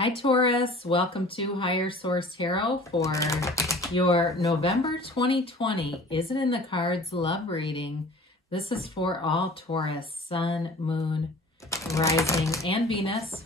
Hi Taurus, welcome to Higher Source Tarot for your November 2020 Is It in the Cards love reading. This is for all Taurus, Sun, Moon, Rising, and Venus.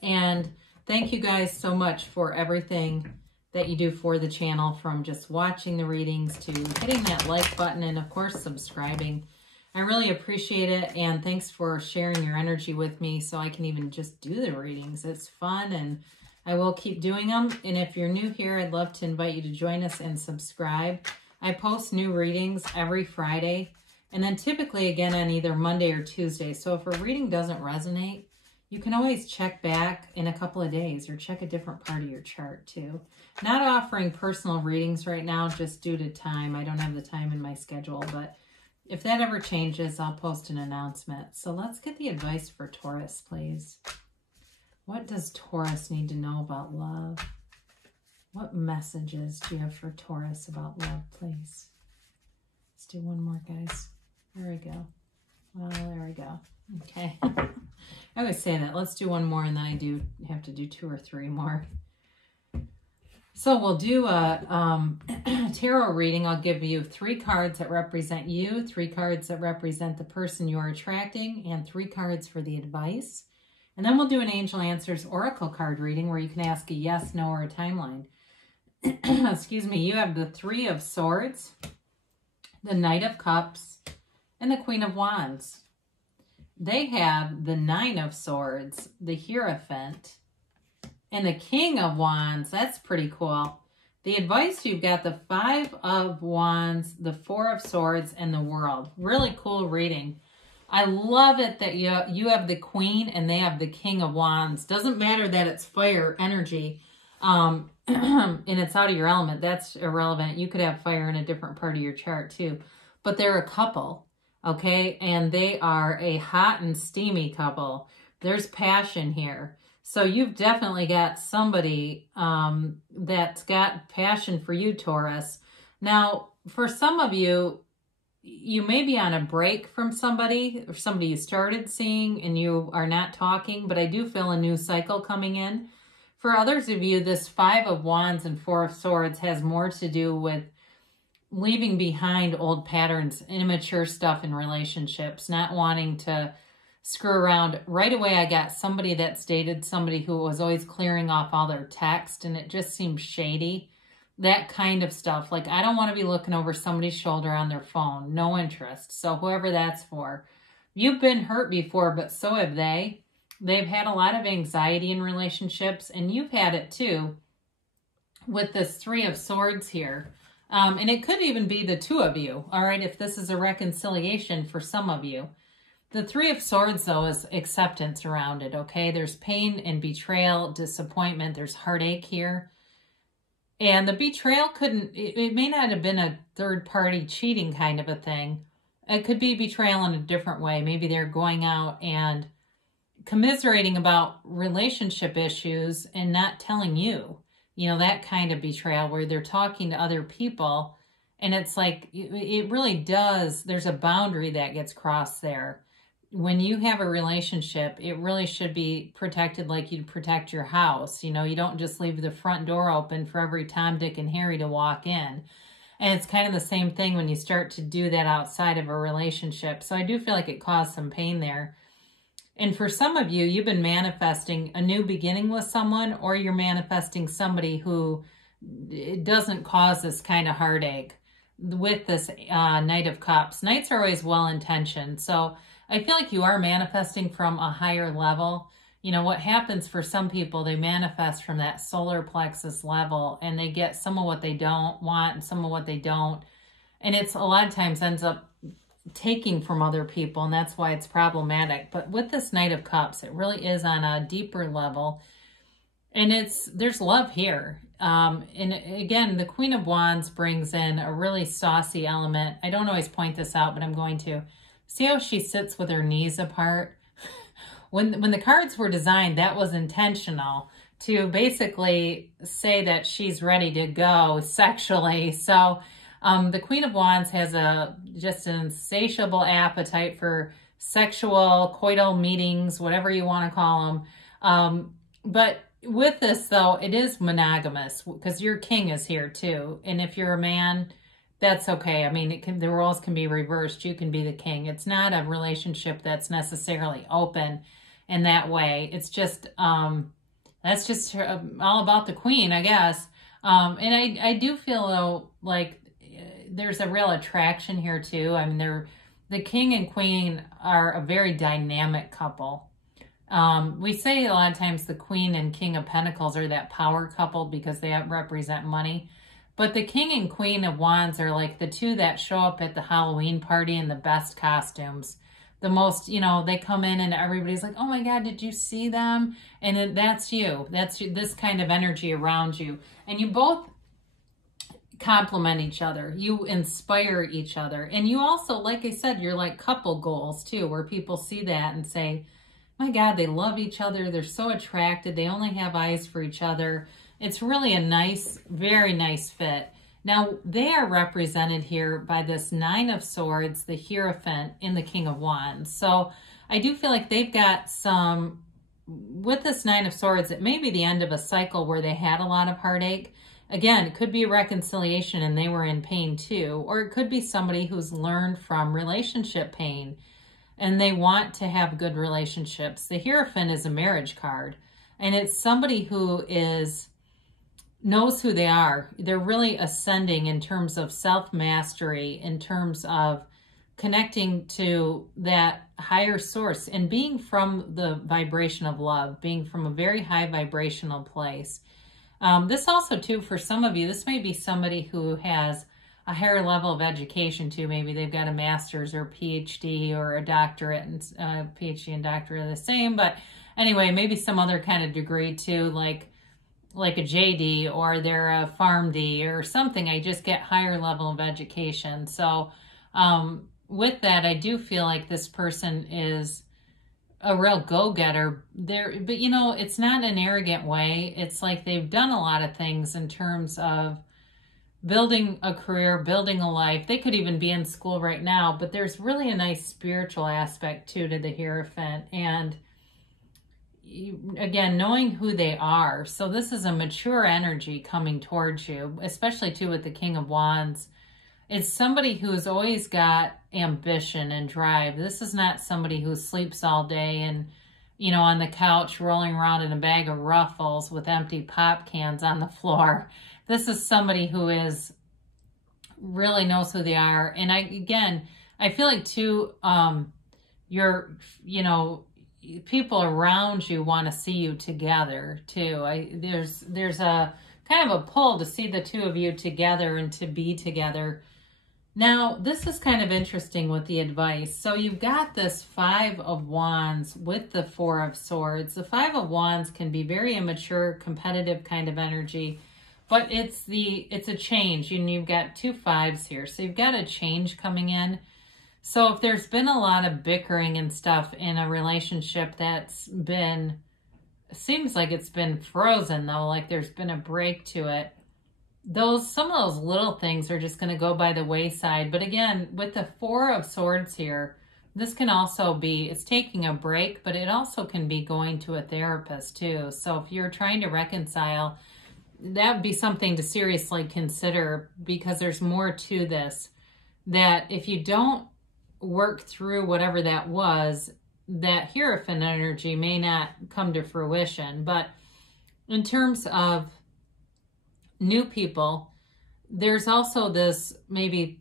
And thank you guys so much for everything that you do for the channel, from just watching the readings to hitting that like button and of course subscribing. I really appreciate it, and thanks for sharing your energy with me so I can even just do the readings. It's fun, and I will keep doing them. And if you're new here, I'd love to invite you to join us and subscribe. I post new readings every Friday, and then typically again on either Monday or Tuesday. So if a reading doesn't resonate, you can always check back in a couple of days or check a different part of your chart too. Not offering personal readings right now just due to time. I don't have the time in my schedule, but if that ever changes, I'll post an announcement. So let's get the advice for Taurus, please. What does Taurus need to know about love? What messages do you have for Taurus about love, please? Let's do one more, guys. There we go. Oh, there we go. Okay. I always say that. Let's do one more, and then I do have to do 2 or 3 more. So we'll do a tarot reading. I'll give you 3 cards that represent you, 3 cards that represent the person you're attracting, and 3 cards for the advice. And then we'll do an Angel Answers Oracle card reading where you can ask a yes, no, or a timeline. Excuse me. You have the 3 of Swords, the Knight of Cups, and the Queen of Wands. They have the 9 of Swords, the Hierophant, and the King of Wands. That's pretty cool. The advice, you've got the 5 of Wands, the 4 of Swords, and the World. Really cool reading. I love it that you have the Queen and they have the King of Wands. Doesn't matter that it's fire energy and it's out of your element. That's irrelevant. You could have fire in a different part of your chart too. But they're a couple, okay? And they are a hot and steamy couple. There's passion here. So you've definitely got somebody that's got passion for you, Taurus. Now, for some of you, you may be on a break from somebody, or somebody you started seeing and you are not talking, but I do feel a new cycle coming in. For others of you, this 5 of Wands and 4 of Swords has more to do with leaving behind old patterns, immature stuff in relationships, not wanting to screw around. Right away, I got somebody that's dated somebody who was always clearing off all their text, and it just seemed shady. That kind of stuff. Like, I don't want to be looking over somebody's shoulder on their phone. No interest. So whoever that's for. You've been hurt before, but so have they. They've had a lot of anxiety in relationships, and you've had it too with this 3 of Swords here. And it could even be the 2 of you, all right, if this is a reconciliation for some of you. The 3 of Swords, though, is acceptance around it, okay? There's pain and betrayal, disappointment. There's heartache here. And the betrayal it may not have been a third-party cheating kind of a thing. It could be betrayal in a different way. Maybe they're going out and commiserating about relationship issues and not telling you. You know, that kind of betrayal where they're talking to other people. And it's like, it really does, there's a boundary that gets crossed there. When you have a relationship, it really should be protected like you'd protect your house. You know, you don't just leave the front door open for every Tom, Dick, and Harry to walk in. And it's kind of the same thing when you start to do that outside of a relationship. So I do feel like it caused some pain there. And for some of you, you've been manifesting a new beginning with someone, or you're manifesting somebody who it doesn't cause this kind of heartache with this Knight of Cups. Knights are always well-intentioned. So I feel like you are manifesting from a higher level. You know, what happens for some people, they manifest from that solar plexus level and they get some of what they don't want and some of what they don't. And it's a lot of times ends up taking from other people, and that's why it's problematic. But with this Knight of Cups, it really is on a deeper level. And there's love here. And again, the Queen of Wands brings in a really saucy element. I don't always point this out, but I'm going to. See how she sits with her knees apart? When the cards were designed, that was intentional to basically say that she's ready to go sexually. So the Queen of Wands has just an insatiable appetite for sexual, coital meetings, whatever you want to call them. But with this, though, it is monogamous because your king is here too. And if you're a man, that's okay. I mean, the roles can be reversed. You can be the king. It's not a relationship that's necessarily open in that way. It's just, that's just all about the queen, I guess. And I do feel, though, like there's a real attraction here too. I mean, the king and queen are a very dynamic couple. We say a lot of times the Queen and King of Pentacles are that power couple because they represent money. But the King and Queen of Wands are like the two that show up at the Halloween party in the best costumes. The most, they come in and everybody's like, oh my God, did you see them? And that's you. That's this kind of energy around you. And you both complement each other. You inspire each other. And you also, like I said, you're like couple goals too, where people see that and say, my God, they love each other. They're so attracted. They only have eyes for each other. It's really a nice, very nice fit. Now, they are represented here by this Nine of Swords, the Hierophant, and the King of Wands. So I do feel like they've got some, with this Nine of Swords, it may be the end of a cycle where they had a lot of heartache. Again, it could be a reconciliation and they were in pain too. Or it could be somebody who's learned from relationship pain and they want to have good relationships. The Hierophant is a marriage card, and it's somebody who knows who they are. They're really ascending in terms of self-mastery, in terms of connecting to that higher source and being from the vibration of love, being from a very high vibrational place. This also, too, for some of you, this may be somebody who has a higher level of education too. Maybe they've got a master's or PhD or a doctorate, and PhD and doctorate are the same. But anyway, maybe some other kind of degree too, like a JD, or they're a PharmD or something. I just get higher level of education. So with that, I do feel like this person is a real go-getter there, but it's not in an arrogant way. It's like they've done a lot of things in terms of building a career, building a life. They could even be in school right now, but there's really a nice spiritual aspect too to the Hierophant. And again, knowing who they are. So this is a mature energy coming towards you, especially too with the King of Wands. It's somebody who's always got ambition and drive. This is not somebody who sleeps all day and, on the couch rolling around in a bag of Ruffles with empty pop cans on the floor. This is somebody who really knows who they are. And I feel like too, people around you want to see you together too. There's a kind of a pull to see the two of you together and to be together. Now, this is kind of interesting with the advice. So you've got this Five of Wands with the Four of Swords. The Five of Wands can be very immature, competitive kind of energy, but it's a change. You've got two fives here. So you've got a change coming in. So if there's been a lot of bickering and stuff in a relationship seems like it's been frozen though, like there's been a break to it. Some of those little things are just going to go by the wayside. But again, with the Four of Swords here, this can also be, it's taking a break, but it also can be going to a therapist too. So if you're trying to reconcile, that would be something to seriously consider, because there's more to this, that if you don't work through whatever that was, that Hierophant energy may not come to fruition. But in terms of new people, there's also this maybe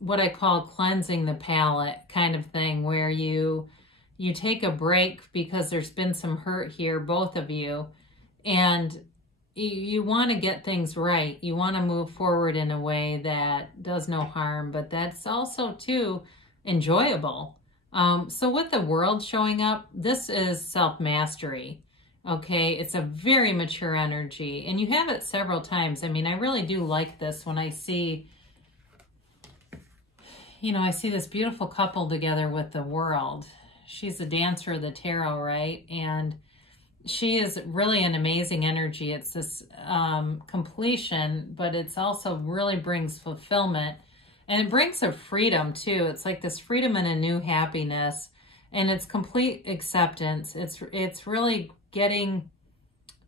what I call cleansing the palate kind of thing, where you take a break because there's been some hurt here, both of you, and you want to get things right. You want to move forward in a way that does no harm, but that's also too enjoyable. So with the World showing up, this is self-mastery. Okay, it's a very mature energy, and you have it several times. I mean, I really do like this when I see, I see this beautiful couple together with the World. She's a dancer of the tarot, right? And she is really an amazing energy. It's this completion, but it's also really brings fulfillment, and it brings a freedom too. It's like this freedom and a new happiness, and it's complete acceptance. It's really getting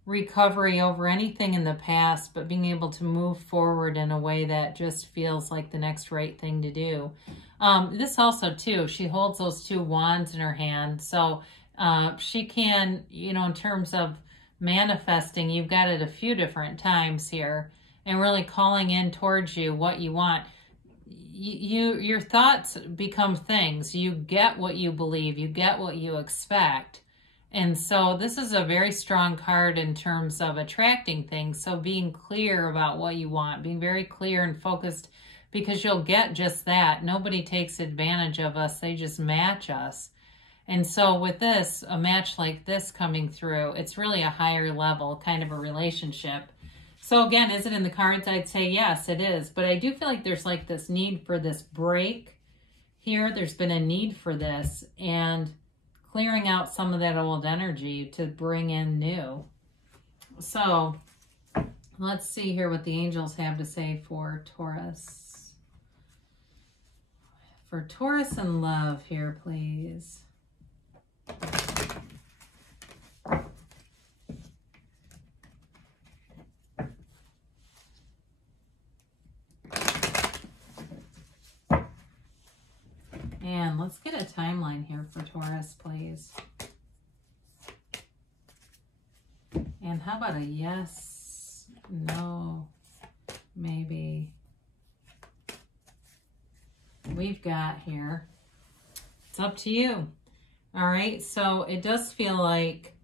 recovery over anything in the past, but being able to move forward in a way that just feels like the next right thing to do. This also too, she holds those 2 wands in her hand. So she can, you know, in terms of manifesting, you've got it a few different times here, and really calling in towards you what you want. Your thoughts become things. You get what you believe. You get what you expect. And so this is a very strong card in terms of attracting things. So being clear about what you want, being very clear and focused, because you'll get just that. Nobody takes advantage of us. They just match us. And so with this, a match like this coming through, it's really a higher level kind of a relationship. So again, is it in the cards? I'd say yes, it is. But I do feel like there's like this need for this break here. There's been a need for this, and clearing out some of that old energy to bring in new. So let's see here what the angels have to say for Taurus. For Taurus and love here, please. And let's get a timeline here for Taurus, please. And how about a yes, no, maybe? We've got here, it's up to you. All right, so it does feel like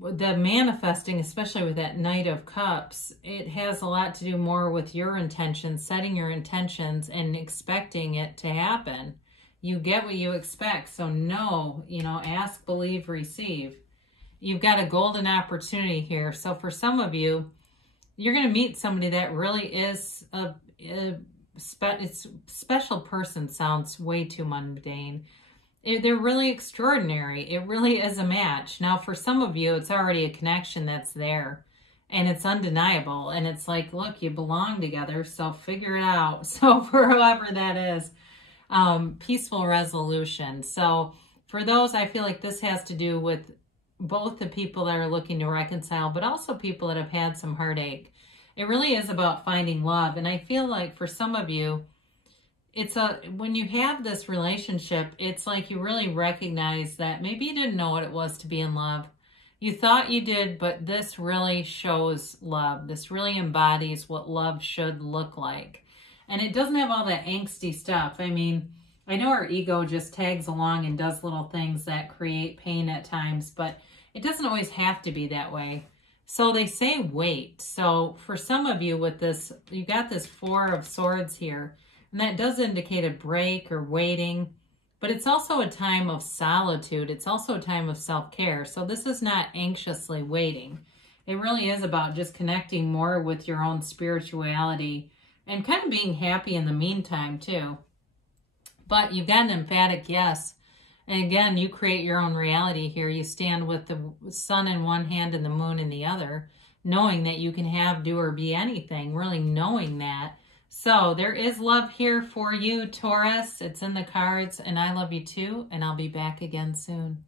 the manifesting, especially with that Knight of Cups, it has a lot to do more with your intentions, setting your intentions and expecting it to happen. You get what you expect. So know, you know, ask, believe, receive. You've got a golden opportunity here. So for some of you, you're going to meet somebody that really is it's special person. Sounds way too mundane. They're really extraordinary. It really is a match. Now, for some of you, it's already a connection that's there, and it's undeniable. And it's like, look, you belong together, so figure it out. So for whoever that is, peaceful resolution. So for those, I feel like this has to do with both the people that are looking to reconcile, but also people that have had some heartache. It really is about finding love. And I feel like for some of you, when you have this relationship, it's like you really recognize that maybe you didn't know what it was to be in love. You thought you did, but this really shows love. This really embodies what love should look like. And it doesn't have all that angsty stuff. I mean, I know our ego just tags along and does little things that create pain at times, but it doesn't always have to be that way. So they say wait. So for some of you with this, you got this 4 of Swords here. And that does indicate a break or waiting, but it's also a time of solitude. It's also a time of self-care. So this is not anxiously waiting. It really is about just connecting more with your own spirituality and kind of being happy in the meantime too. But you've got an emphatic yes. And again, you create your own reality here. You stand with the sun in one hand and the moon in the other, knowing that you can have, do, or be anything, really knowing that. So there is love here for you, Taurus. It's in the cards, and I love you too, and I'll be back again soon.